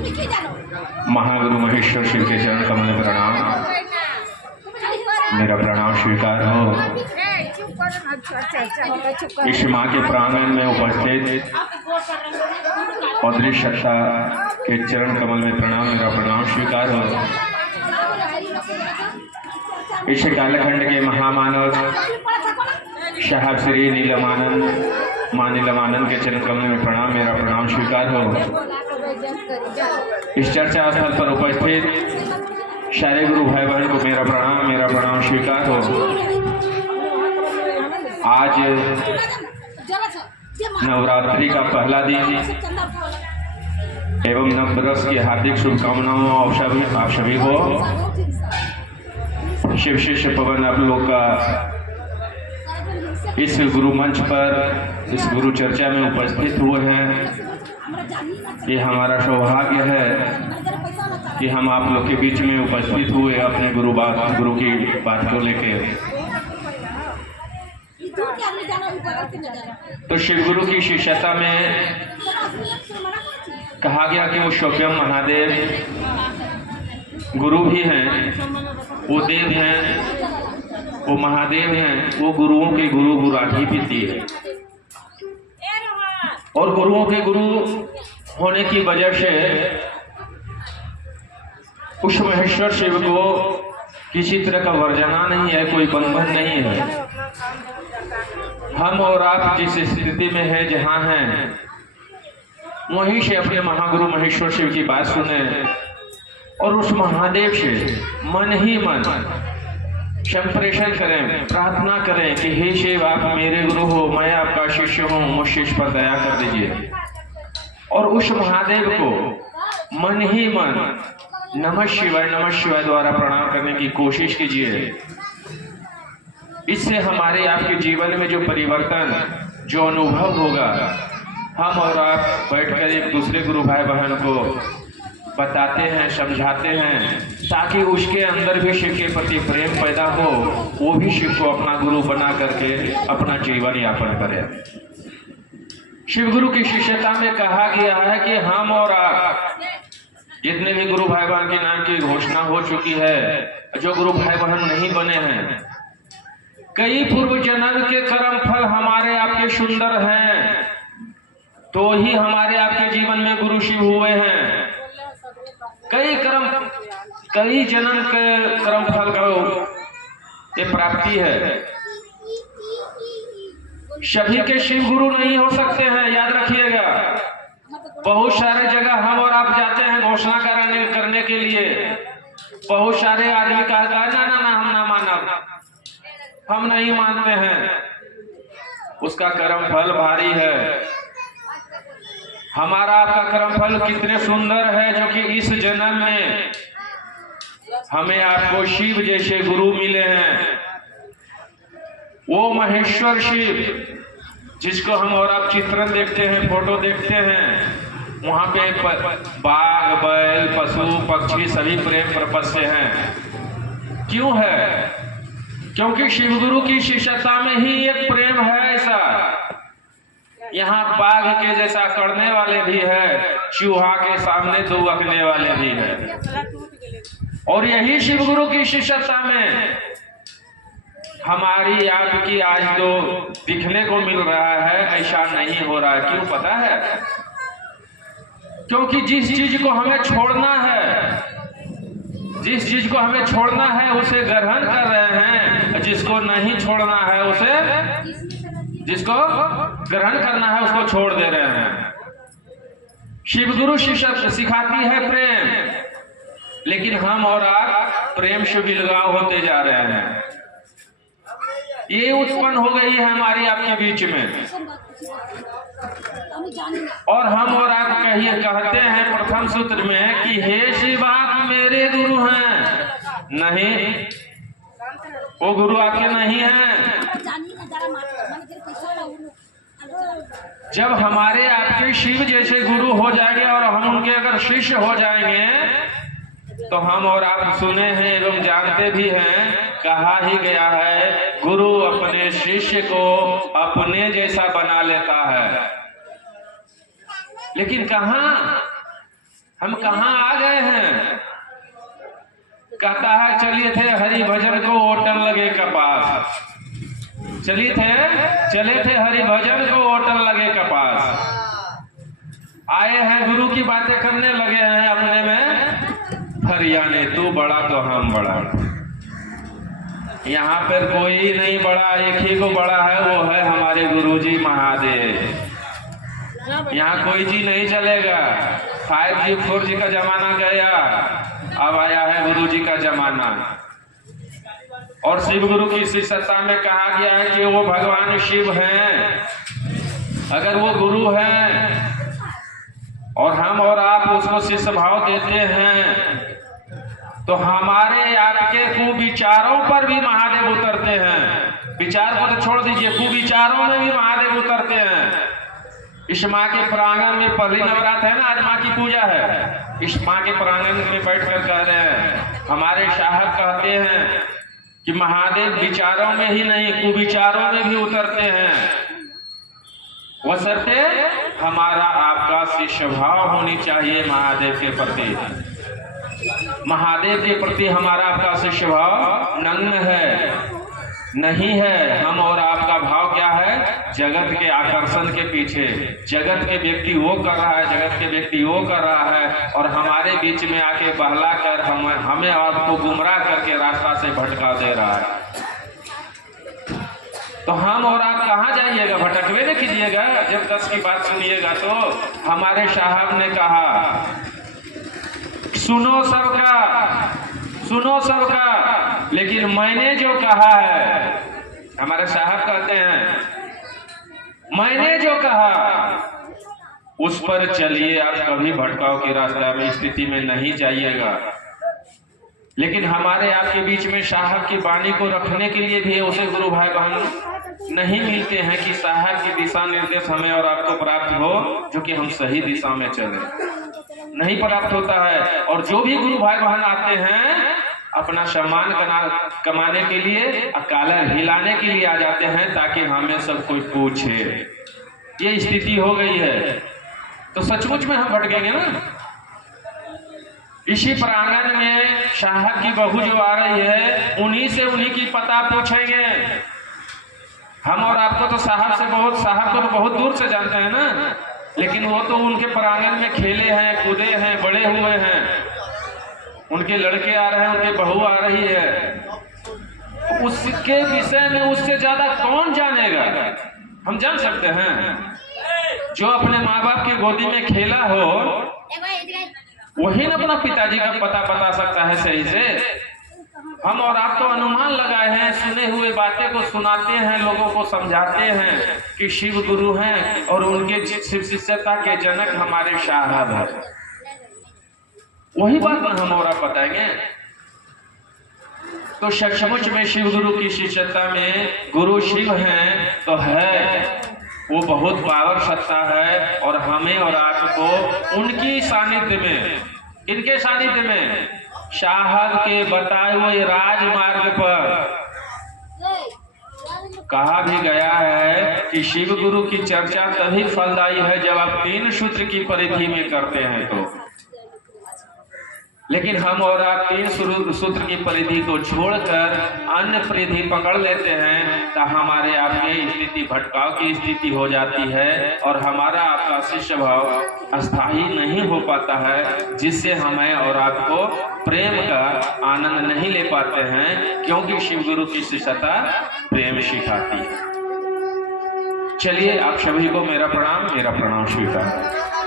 महागुरु महेश्वर शिव के चरण कमल में प्रणाम। मेरा प्रणाम स्वीकार हो। इस माँ के प्रांगण में उपस्थित अदृश्य सत्ता के चरण कमल में प्रणाम। मेरा प्रणाम स्वीकार हो। इस कालखंड के महामानव साहब श्री नीलमानंद मां नीलमानंद के चरण कमल में प्रणाम। मेरा प्रणाम स्वीकार हो। इस चर्चा स्थल पर उपस्थित सारे गुरु भाई बहन को मेरा प्रणाम स्वीकार हो। आज नवरात्रि का पहला दिन एवं नववर्ष की हार्दिक शुभकामनाओं आप सभी को। शिव शिष्य पवन आप लोग का इस गुरु मंच पर इस गुरु चर्चा में उपस्थित हुए हैं। ये हमारा सौभाग्य है कि हम आप लोग के बीच में उपस्थित हुए अपने गुरु की बात को लेके। तो शिव गुरु की शिष्यता में कहा गया कि वो स्वयं महादेव गुरु भी हैं, वो देव हैं, वो महादेव हैं, वो गुरुओं के गुरु गुराधिपति है। और गुरुओं के गुरु होने की वजह से उस महेश्वर शिव को किसी तरह का वर्जना नहीं है, कोई बंधन नहीं है। हम और आप जिस स्थिति में है, जहां हैं, वहीं से अपने महागुरु महेश्वर शिव की बात सुने और उस महादेव से मन ही मन संप्रेषण करें, प्रार्थना करें कि हे शिव आप मेरे गुरु हो, मैं आपका शिष्य हूं, मुझ शिष्य पर दया कर दीजिए। और उस महादेव को मन ही मन नमः शिवाय द्वारा प्रणाम करने की कोशिश कीजिए। इससे हमारे आपके जीवन में जो परिवर्तन, जो अनुभव होगा, हम और आप बैठकर एक दूसरे गुरु भाई बहन को बताते हैं, समझाते हैं, ताकि उसके अंदर भी शिव के प्रति प्रेम पैदा हो, वो भी शिव को अपना गुरु बना करके अपना जीवन यापन करे। शिव गुरु की शिष्यता में कहा गया है कि हम और आप जितने भी गुरु भाई बहन के नाम की घोषणा हो चुकी है, जो गुरु भाई बहन नहीं बने हैं, कई पूर्व जन्म के कर्म फल हमारे आपके सुंदर हैं, तो ही हमारे आपके जीवन में गुरु शिव हुए हैं। कई जन्म के कर्म फल का ये प्राप्ति है। सभी के शिव गुरु नहीं हो सकते हैं, याद रखिएगा। बहुत सारे जगह हम और आप जाते हैं घोषणा करने के लिए। बहुत सारे आदमी कहता है ना हम ना मानव, हम नहीं मानते हैं। उसका कर्म फल भारी है। हमारा आपका कर्म फल कितने सुंदर है, जो कि इस जन्म में हमें आपको शिव जैसे गुरु मिले हैं। वो महेश्वर शिव जिसको हम और आप चित्रण देखते हैं, फोटो देखते हैं, वहां पे बाघ, बैल, पशु, पक्षी सभी प्रेम पर्पस से हैं। क्यों है? क्योंकि शिव गुरु की शिष्यता में ही एक प्रेम है ऐसा। यहाँ बाघ के जैसा करने वाले भी है, चूहा के सामने दो अकने वाले भी है। और यही शिव गुरु की शिष्यता में हमारी आपकी आज जो दिखने को मिल रहा है, ऐसा नहीं हो रहा है। क्यों पता है? क्योंकि जिस चीज को हमें छोड़ना है उसे ग्रहण कर रहे हैं, जिसको नहीं छोड़ना है जिसको ग्रहण करना है उसको छोड़ दे रहे हैं। शिव गुरु शिष्य सिखाती है प्रेम, लेकिन हम और आप प्रेम से विलगाव होते जा रहे हैं। ये उत्पन्न हो गई है हमारी आपके बीच में। और हम और आप कहते हैं प्रथम सूत्र में कि हे शिव आप मेरे गुरु हैं। नहीं, वो गुरु आपके नहीं हैं। जब हमारे आपके शिव जैसे गुरु हो जाएंगे और हम उनके अगर शिष्य हो जाएंगे, तो हम और आप सुने हैं एवं जानते भी हैं, कहा ही गया है गुरु अपने शिष्य को अपने जैसा बना लेता है। लेकिन कहां हम कहाँ आ गए हैं? कहता है चलिए थे हरि भजन को होटल लगे कपास, चले थे हरि भजन को होटल लगे कपास। आए हैं गुरु की बातें करने लगे हैं अपने में हरियाणे, तू बड़ा तो हम बड़ा। यहाँ पर कोई नहीं बड़ा, एक ही को बड़ा है, वो है हमारे गुरुजी महादेव। यहाँ कोई जी नहीं चलेगा। 5G 4G का जमाना गया, अब आया है गुरु जी का जमाना। और शिव गुरु की शिष्यता में कहा गया है कि वो भगवान शिव हैं। अगर वो गुरु हैं और हम और आप उसको शिष्य भाव देते हैं तो हमारे आपके कुविचारों पर भी महादेव उतरते हैं। विचार को तो छोड़ दीजिए, कुविचारों में भी महादेव उतरते हैं। इस माँ के प्रांगण में पहली नवरात्र है ना, आज माँ की पूजा है। इस माँ के प्रांगण में बैठकर कह रहे हैं, हमारे साहब कहते हैं कि महादेव विचारों में ही नहीं कुविचारों में भी उतरते हैं। बशर्ते हमारा आपका शिष्य भाव होनी चाहिए महादेव के प्रति। महादेव के प्रति हमारा आपका शिष्य भाव नग्न है, नहीं है। हम और आपका भाव क्या है? जगत के आकर्षण के पीछे, जगत के व्यक्ति वो कर रहा है, जगत के व्यक्ति वो कर रहा है, और हमारे बीच में आके बहला कर हमें आपको गुमराह करके रास्ता से भटका दे रहा है। तो हम और आप कहाँ जाइएगा? भटकवे नहीं कीजिएगा। जब 10 की बात सुनिएगा तो हमारे साहब ने कहा, सुनो सबका, लेकिन मैंने जो कहा है, हमारे साहब कहते हैं मैंने जो कहा उस पर चलिए, आप कभी भटकाव के रास्ते में स्थिति में नहीं जाइएगा। लेकिन हमारे आपके बीच में साहब की वाणी को रखने के लिए भी उसे गुरु भाई बहन नहीं मिलते हैं कि साहब की दिशा निर्देश हमें और आपको प्राप्त हो, जो कि हम सही दिशा में चले, नहीं प्राप्त होता है। और जो भी गुरु भाई बहन आते हैं अपना सम्मान कमाने के लिए, कालर हिलाने के लिए आ जाते हैं ताकि हमें सब कोई पूछे। ये स्थिति हो गई है, तो सचमुच में हम भटकेंगे ना। इसी प्रांगण में साहब की बहू जो आ रही है, उन्हीं की पता पूछेंगे। हम और आपको तो साहब को तो बहुत दूर से जानते हैं ना, लेकिन वो तो उनके प्रांगण में खेले हैं, कूदे हैं, बड़े हुए हैं। उनके लड़के आ रहे हैं, उनके बहू आ रही है, तो उसके विषय में उससे ज्यादा कौन जानेगा? हम जान सकते हैं। जो अपने माँ बाप की गोदी में खेला हो वही न अपना पिताजी का पता बता सकता है सही से। हम और आप तो अनुमान लगाए हैं, सुने हुए बातें को सुनाते हैं, लोगों को समझाते हैं कि शिव गुरु हैं और उनके शिव शिष्यता के जनक हमारे साहब हैं। वही बात हम और आप बताएंगे। तो सचमुच में शिव गुरु की शिष्यता में गुरु शिव हैं तो है, वो बहुत पावर सत्ता है। और हमें और आपको उनकी सानिध्य में, इनके सानिध्य में, साहब के बताए हुए राजमार्ग पर कहा भी गया है कि शिव गुरु की चर्चा तभी फलदायी है जब आप 3 सूत्र की परिधि में करते हैं तो। लेकिन हम और आप 3 सूत्र की परिधि को छोड़कर अन्य परिधि पकड़ लेते हैं तो हमारे आपके स्थिति भटकाव की स्थिति हो जाती है और हमारा आपका शिष्य भाव अस्थायी नहीं हो पाता है, जिससे हमें और आपको प्रेम का आनंद नहीं ले पाते हैं, क्योंकि शिव गुरु की शिष्यता प्रेम सिखाती है। चलिए आप सभी को मेरा प्रणाम स्वीकार।